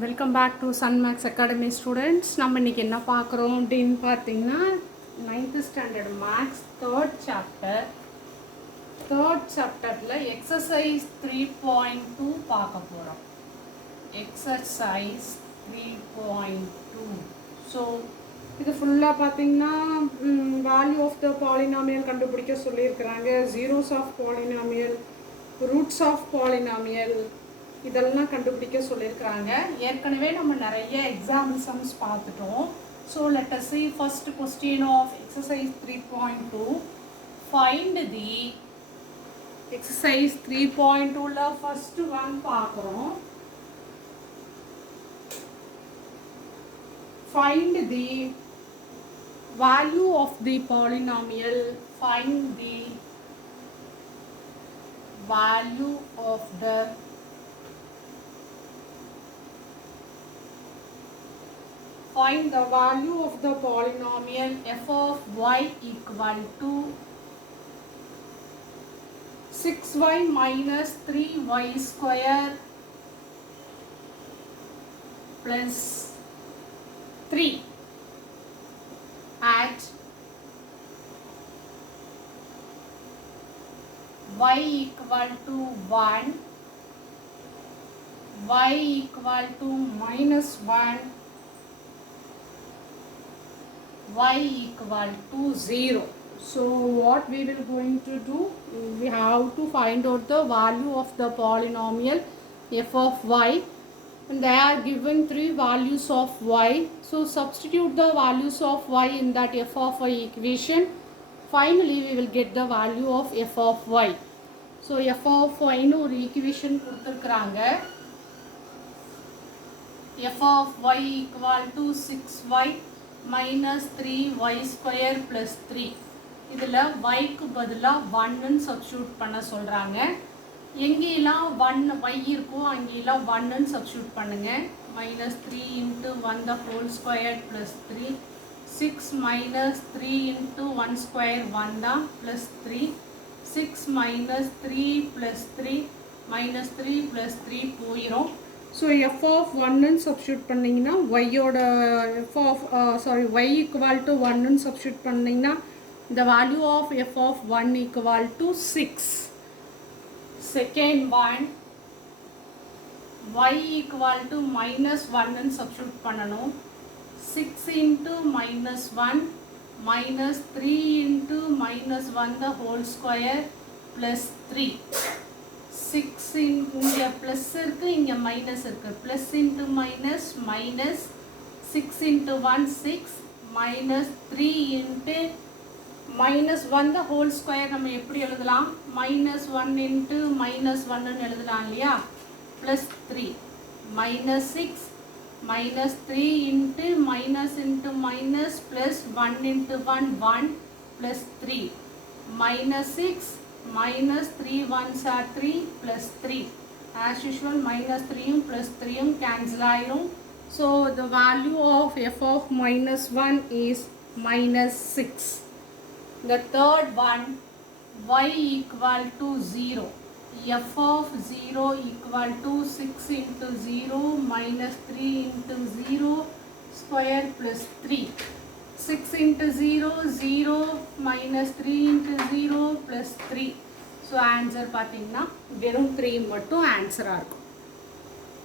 Welcome back to Sun Maths Academy students. நம்ம இன்றைக்கி என்ன பார்க்குறோம் அப்படின்னு பார்த்தீங்கன்னா 9th ஸ்டாண்டர்ட் மேக்ஸ் தேர்ட் சாப்டரில் எக்ஸசைஸ் 3.2 பார்க்க போகிறோம். எக்ஸசைஸ் 3.2. ஸோ இது ஃபுல்லாக பார்த்தீங்கன்னா வேல்யூ ஆஃப் த பாலினாமியல் கண்டுபிடிக்க சொல்லியிருக்கிறாங்க. Zeros of polynomial, roots of polynomial இதெல்லாம் கண்டுபிடிக்க சொல்லியிருக்கிறாங்க. ஏற்கனவே நம்ம நிறைய எக்ஸாம்பிள் சம்ஸ் பார்த்துட்டோம். So let us see first question of exercise 3.2. find the exercise 3.2ல first one பார்க்குறோம். find the value of the polynomial. Find the value of the Find the value of the polynomial f of y equal to 6y minus 3y square plus 3 at y equal to 1, y equal to minus 1, y equal to 0. So what we will going to do, we have to find out the value of the polynomial f of y, and they are given three values of y. So substitute the values of y in that f of y equation. Finally we will get the value of f of y. So f of y னு ஒரு equation கொடுத்திருக்காங்க. f of y equal to 6y minus 3y square plus 3. இதில் yக்கு பதிலாக 1ன்னு சப்ஸ்டியூட் பண்ண சொல்கிறாங்க. எங்கேயெல்லாம் 1 y இருக்கோ அங்கேயெல்லாம் 1ன்னு சப்ஸ்டியூட் பண்ணுங்கள். minus 3 into 1 the whole square plus 3. 6 minus 3 into 1 square 1 தான் plus 3. 6 minus 3 plus 3 minus 3 plus 3 போயிடும். ஸோ எஃப் ஆஃப் ஒன்னு சப்ஸ்டியூட் பண்ணிங்கன்னா ஒய்யோட f of y equal to ஒன்னு சப்ஸ்டியூட் பண்ணிங்கன்னா the value of f of 1 equal to 6. Second one, y equal to minus 1 ன்னு சப்ஸ்டியூட் பண்ணணும். 6 into minus 1 minus 3 into minus 1 the whole square plus 3. 6 இங்கே ப்ளஸ் இருக்குது, இங்கே மைனஸ் இருக்குது. ப்ளஸ் இன்ட்டு மைனஸ் மைனஸ் 6 into 1 6 minus 3 into minus 1 the whole square நம்ம எப்படி எழுதலாம்? minus 1 into minus 1ன்னு எழுதலாம் இல்லையா? plus 3 minus 6 minus 3 into minus plus 1 into 1 1 plus 3 minus 6 minus 3 1s are 3 plus 3. As usual minus 3 plus 3 cancel ஆயிரும். So the value of f of minus 1 is minus 6. The third one, y equal to 0. f of 0 equal to 6 into 0 minus 3 into 0 square plus 3. 6 into 0 0 minus 3 into 0 plus 3. So answer பார்த்தீங்கன்னா வெறும் 3 மட்டும் ஆன்சராக இருக்கும்.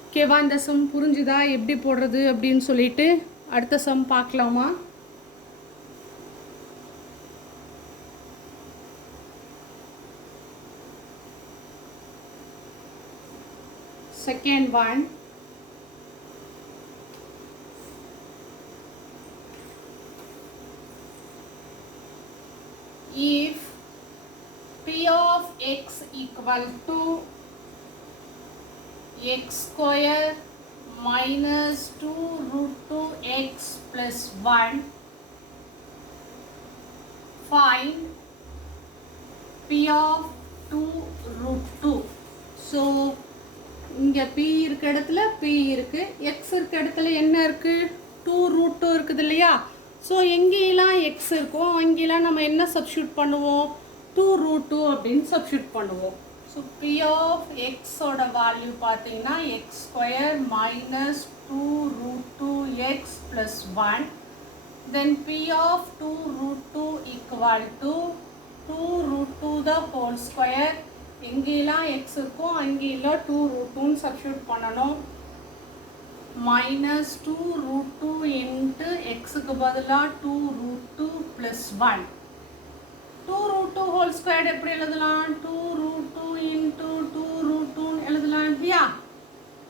ஓகேவா? இந்த சம் புரிஞ்சுதா எப்படி போடுறது அப்படின்னு சொல்லிட்டு அடுத்த சம் பார்க்கலாமா? Second one, if p of x equal to x square minus 2 root 2x plus 1, find p of 2 root 2. ஸோ இங்கே p இருக்க இடத்துல p இருக்குது, x இருக்க இடத்துல என்ன இருக்குது? 2 root 2 இருக்குது இல்லையா? ஸோ எங்கேயெல்லாம் எக்ஸ் இருக்கோ அங்கேயெல்லாம் நம்ம என்ன சப்ஸ்டியூட் பண்ணுவோம்? 2 root 2 அப்படின்னு சப்ஸ்டியூட் பண்ணுவோம். So P of x ஓட value பார்த்தீங்கன்னா x square minus 2 root 2x plus 1. Then P of 2 root 2 equal to 2 root 2 the whole square. இங்கெல்லாம் x இருக்கும், அங்கெல்லாம் 2 root 2 substitute பண்ணணும். Minus 2 root 2 into x க்கு பதிலா 2 root 2 plus 1. 2 root 2 whole square எப்படி எழுதலாம்? 2 root 2 into 2 root 2 எழுதலாம் இல்லையா?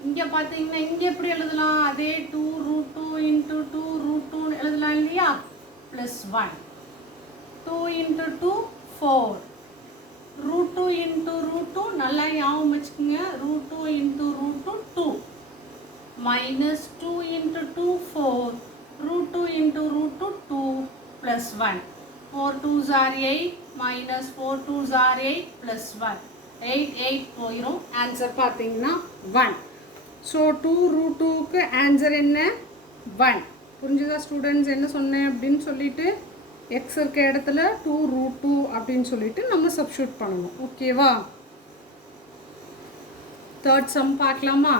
இங்கே பார்த்தீங்கன்னா இங்கே எப்படி எழுதலாம்? அதே 2 root 2 into 2 root 2 எழுதலாம் இல்லையா? plus 1. 2 into 2 4. root 2 into root 2 நல்லா ஞாபகம் வச்சுக்கோங்க. root 2 into root 2 2. minus 2 into 2 4. root 2 into root 2 2 plus 1. 4 2s are 8 minus 4 2s are 8 plus 1. 8 8 போயிரும். ஆன்சர் பார்த்தீங்கன்னா 1. ஸோ 2 root 2க்கு ஆன்சர் என்ன? 1. புரிஞ்சுதா ஸ்டூடெண்ட்ஸ்? என்ன சொன்னேன் அப்படின்னு சொல்லிட்டு எக்ஸ் இருக்க இடத்துல 2 root 2 அப்படின்னு சொல்லிட்டு நம்ம சப்ஸ்டியூட் பண்ணணும். ஓகேவா? தேர்ட் சம் பார்க்கலாமா?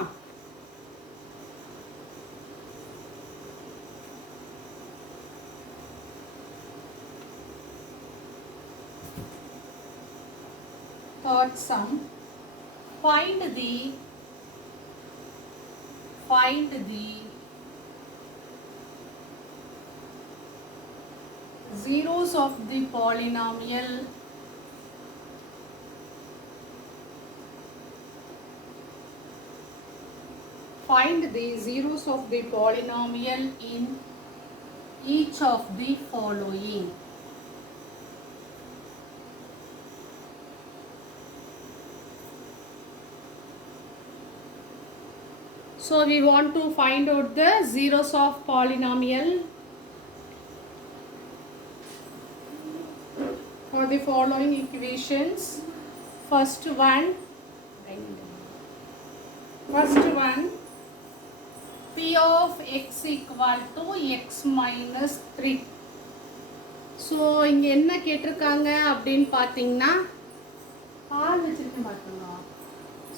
Third sum, find the zeros of the polynomial in each of the following. So we want to find out the zeros of polynomial for the following equations. First one, P of x equal to x minus 3. So இங்கே என்ன கேட்டிருக்காங்க அப்படின்னு பார்த்தீங்கன்னா பால் வச்சுருக்கேன் பார்த்தீங்களா?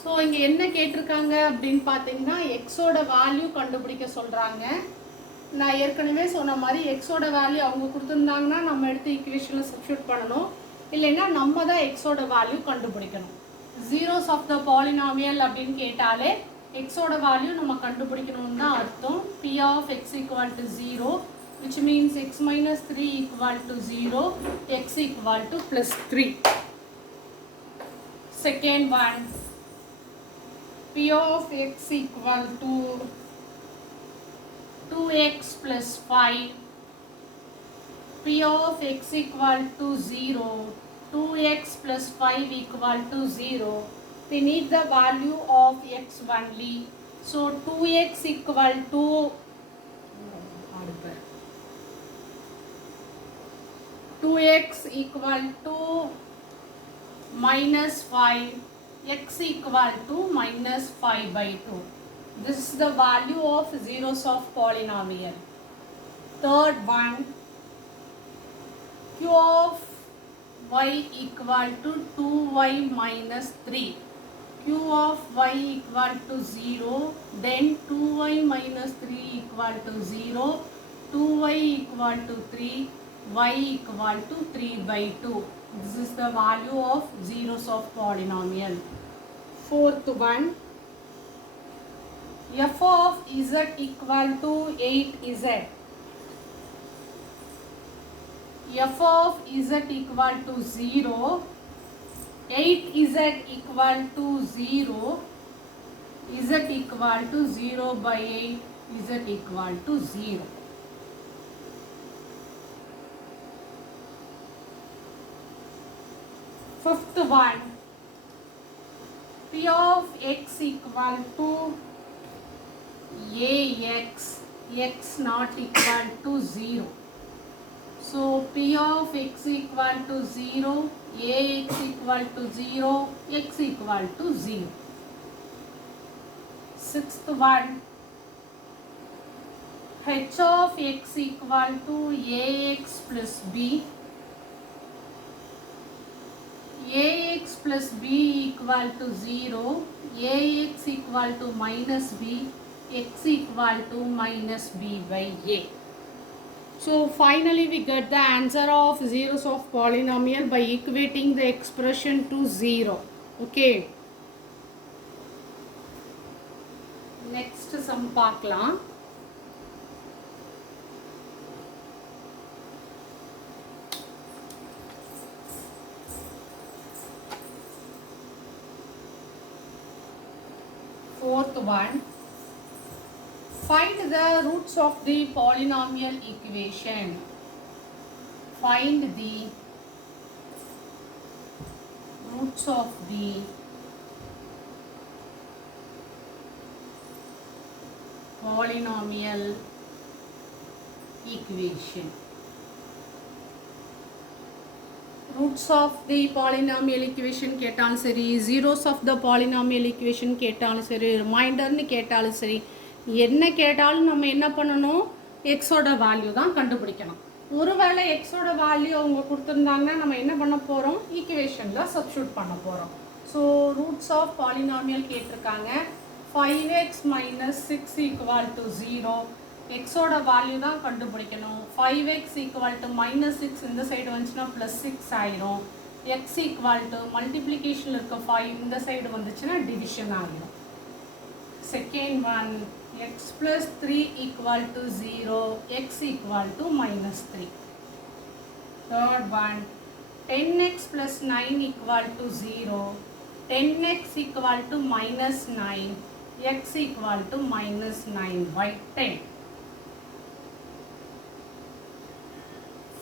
ஸோ இங்கே என்ன கேட்டிருக்காங்க அப்படின்னு பார்த்தீங்கன்னா எக்ஸோட வேல்யூ கண்டுபிடிக்க சொல்கிறாங்க. நான் ஏற்கனவே சொன்ன மாதிரி எக்ஸோட வேல்யூ அவங்க கொடுத்துருந்தாங்கன்னா நம்ம எடுத்து ஈக்குவேஷனில் சப்ஸ்டியூட் பண்ணணும், இல்லைன்னா நம்ம தான் எக்ஸோட வேல்யூ கண்டுபிடிக்கணும். ஜீரோஸ் ஆஃப் த பாலினாமியல் அப்படின்னு கேட்டாலே எக்ஸோட வேல்யூ நம்ம கண்டுபிடிக்கணும்னு தான் அர்த்தம். P of x equal to 0, which means x minus 3 equal to 0, x equal to plus 3. Second one, P of x equal to 2x plus 5. P of x equal to 0. 2x plus 5 equal to 0. We need the value of x only. So 2x equal to 2x equal to minus 5. X equal to minus 5 by 2. This is the value of zeros of polynomial. Third one, Q of y equal to 2y minus 3. Q of y equal to 0, then 2y minus 3 equal to 0, 2y equal to 3, y equal to 3 by 2. This is the value of zeros of polynomial. Fourth one, f of z equal to 8z. F of z equal to 0, 8z equal to 0, z equal to 0 by 8, z equal to 0. Fifth one, P of x equal to ax, x not equal to 0. So P of x equal to 0, ax equal to 0, x equal to 0. Sixth one, h of x equal to ax plus b. Ax plus b equal to 0, ax equal to minus b, x equal to minus b by a. So finally we get the answer of zeros of polynomial by equating the expression to 0. Okay. Next sum பார்க்கலாம். Fourth one. Find the roots of the polynomial equation. Find the roots of the polynomial equation. Roots of the polynomial equation கேட்டாலும் சரி, zeros of the polynomial equation கேட்டாலும் சரி, ரிமைண்டர்னு கேட்டாலும் சரி, என்ன கேட்டாலும் நம்ம என்ன பண்ணணும், எக்ஸோட வேல்யூ தான் கண்டுபிடிக்கணும். ஒருவேளை எக்ஸோட வேல்யூ அவங்க கொடுத்துருந்தாங்கன்னா நம்ம என்ன பண்ண போகிறோம், ஈக்குவேஷனில் சப்ஸ்டியூட் பண்ண போகிறோம். ஸோ ரூட்ஸ் ஆஃப் பாலினாமியல் கேட்டிருக்காங்க. 5x minus 6 equal to 0. எக்ஸோட வேல்யூ தான் கண்டுபிடிக்கணும். 5x equal to minus 6 இந்த சைடு வந்துச்சுன்னா plus 6 ஆயிரும். x equal to மல்டிப்ளிகேஷனில் இருக்க 5 இந்த சைடு வந்துச்சுன்னா டிவிஷன் ஆகிடும். Second one, x plus 3 equal to 0, x equal to minus 3. Third one, 10x plus 9 equal to 0, 10x equal to minus 9, x equal to minus 9 by 10.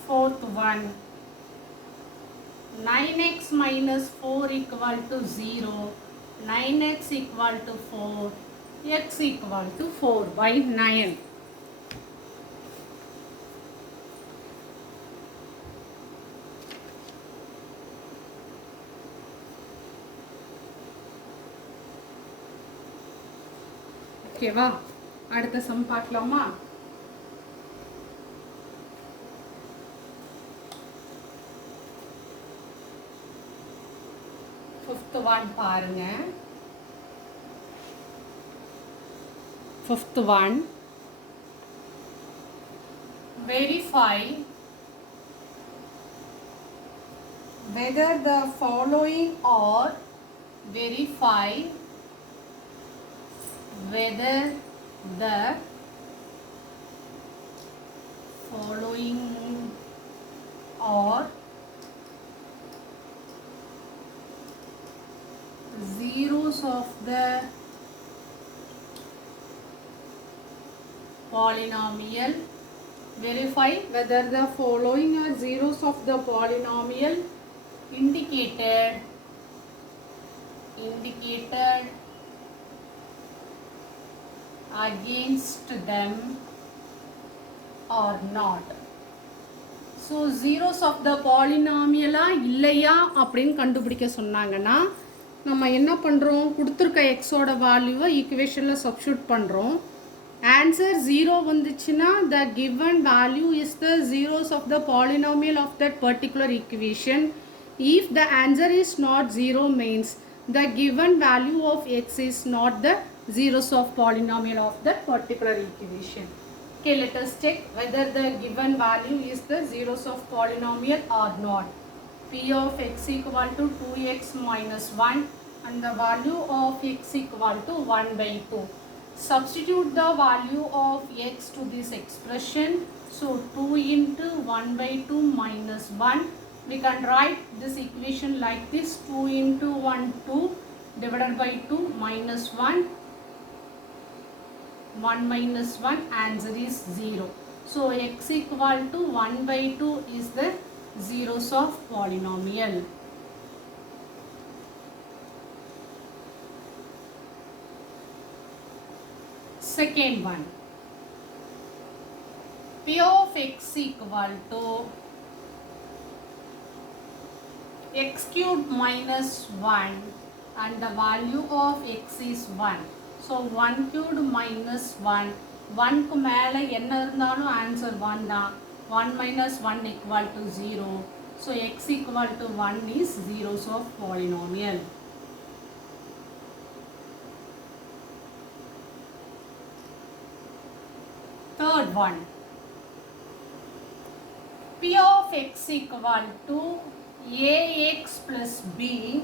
Fourth one, 9x minus 4 equal to 0, 9x equal to 4, x equal to 4 by 9. ஓகேவா, அடுத்த சம் பார்க்கலாமா. Fifth one பாருங்க. Fifth one, verify whether the following are verify whether the following are zeros of the polynomial. Verify whether the following are zeros of the polynomial indicated against them or not. So zeros of the polynomial இல்லையா அப்படின்னு கண்டுபிடிக்க சொன்னாங்கன்னா நம்ம என்ன பண்ணுறோம், கொடுத்துருக்க எக்ஸோட வேல்யூவை ஈக்குவேஷனில் சப்ஸ்டியூட் பண்ணுறோம். ஆன்சர் 0 வந்துச்சுன்னா the given value is the zeros of the polynomial of that particular equation. If the answer is not 0 means the given value of x is not the zeros of polynomial of that particular equation. Okay, let us check whether the given value is the zeros of polynomial or not. P of x equal to 2x minus 1 and the value of x equal to 1 by 2. Substitute the value of x to this expression. So 2 into 1 by 2 minus 1. We can write this equation like this. 2 into 1, 2 divided by 2 minus 1. 1 minus 1, answer is 0. So x equal to 1 by 2 is the zeros of polynomial. Second one, P of x equal to x cubed minus 1 and the value of x is 1. So 1 cubed minus 1, 1 க்கு மேலே என்ன இருந்தாலும் ஆன்சர் 1 தான். 1 minus 1 equal to 0. So x equal to 1 is zeros of polynomial. Third one, p of x equal to ax plus b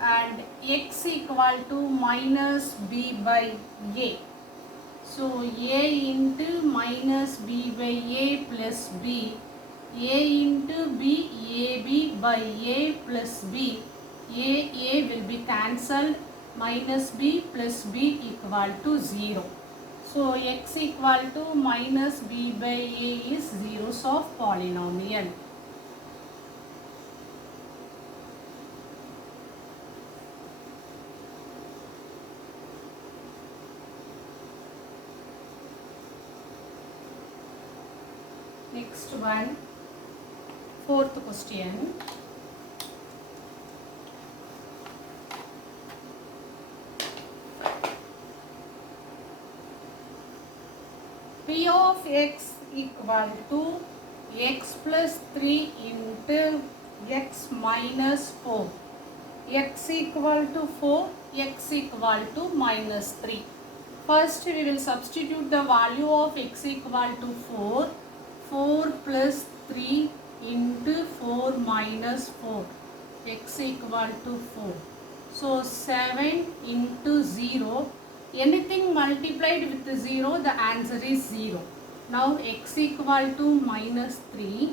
and x equal to minus b by a. So a into minus b by a plus b, a into b, ab by a plus b, a will be cancelled, minus b plus b equal to 0. So x equal to minus b by a is zeros of polynomial. Next one, fourth question. P of x equal to x plus 3 into x minus 4. X equal to 4, x equal to minus 3. First we will substitute the value of x equal to 4. 4 plus 3 into 4 minus 4. X equal to 4. So 7 into 0. Anything multiplied with 0, the answer is 0. Now x equal to minus 3.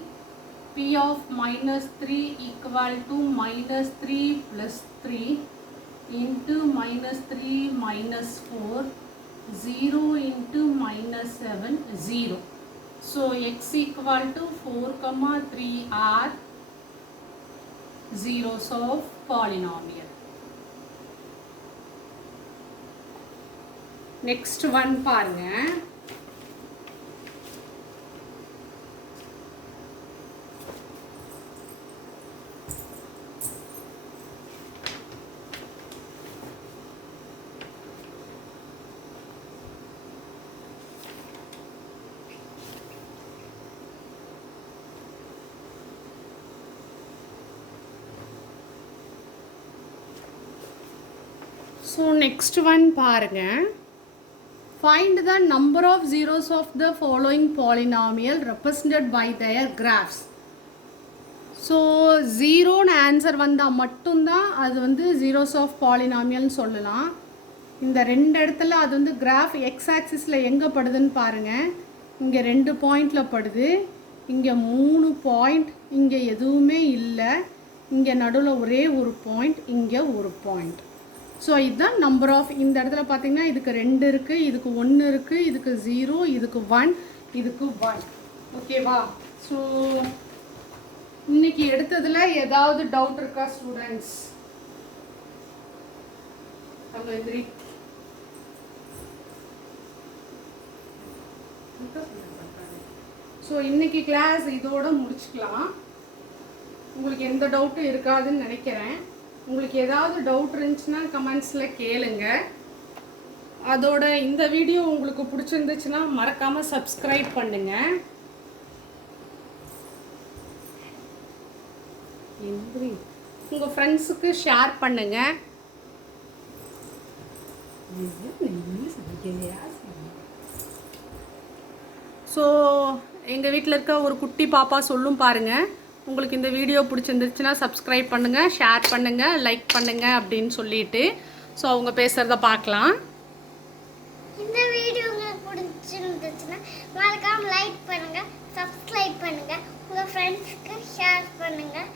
P of minus 3 equal to minus 3 plus 3 into minus 3 minus 4. 0 into minus 7, 0. So x equal to 4, 3 are zeros of polynomial. Next one பாருங்க. So next one பாருங்க. Find the number of zeros of the following polynomial represented by their graphs. So 0 ஆன்சர் வந்தால் மட்டும்தான் அது வந்து zeros of polynomial சொல்லலாம். இந்த ரெண்டு இடத்துல அது வந்து கிராஃப் எக்ஸ் ஆக்சிஸில் எங்கே படுதுன்னு பாருங்கள். இங்கே 2 பாயிண்டில் படுது, இங்கே 3 பாயிண்ட், இங்கே எதுவுமே இல்லை, இங்கே நடுவில் ஒரே ஒரு பாயிண்ட், இங்கே ஒரு பாயிண்ட். ஸோ இதுதான் நம்பர் ஆஃப், இந்த இடத்துல பார்த்தீங்கன்னா இதுக்கு 2 இருக்குது, இதுக்கு 1 இருக்குது, இதுக்கு 0, இதுக்கு 1, இதுக்கு 1. ஓகேவா? ஸோ இன்னைக்கு எடுத்ததில் ஏதாவது டவுட் இருக்கா ஸ்டூடெண்ட்ஸ்? ஸோ இன்னைக்கு கிளாஸ் இதோட முடிச்சுக்கலாம். உங்களுக்கு எந்த டவுட்டும் இருக்காதுன்னு நினைக்கிறேன். உங்களுக்கு ஏதாவது டவுட் இருந்துச்சுன்னா கமெண்ட்ஸில் கேளுங்க. அதோட இந்த வீடியோ உங்களுக்கு பிடிச்சிருந்துச்சுன்னா மறக்காமல் சப்ஸ்கிரைப் பண்ணுங்கள். உங்கள் ஃப்ரெண்ட்ஸுக்கு ஷேர் பண்ணுங்கள். ஸோ எங்கள் வீட்டில் இருக்க ஒரு குட்டி பாப்பா சொல்லும் பாருங்கள். உங்களுக்கு இந்த வீடியோ பிடிச்சிருந்துச்சுன்னா சப்ஸ்கிரைப் பண்ணுங்கள், ஷேர் பண்ணுங்கள், லைக் பண்ணுங்கள் அப்படின்னு சொல்லிட்டு. ஸோ அவங்க பேசுகிறத பார்க்கலாம். இந்த வீடியோ உங்களுக்கு பிடிச்சிருந்துச்சுன்னா மறக்காம லைக் பண்ணுங்கள், சப்ஸ்கிரைப் பண்ணுங்கள், உங்கள் ஃப்ரெண்ட்ஸ்க்கு ஷேர் பண்ணுங்கள்.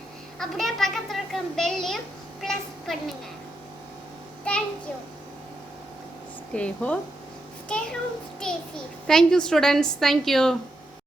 அப்படியே பக்கத்தில் இருக்க பெல்லையும் ப்ளஸ் பண்ணுங்கள். Thank you. Stay home. Stay home, stay safe. Thank you students. Thank you.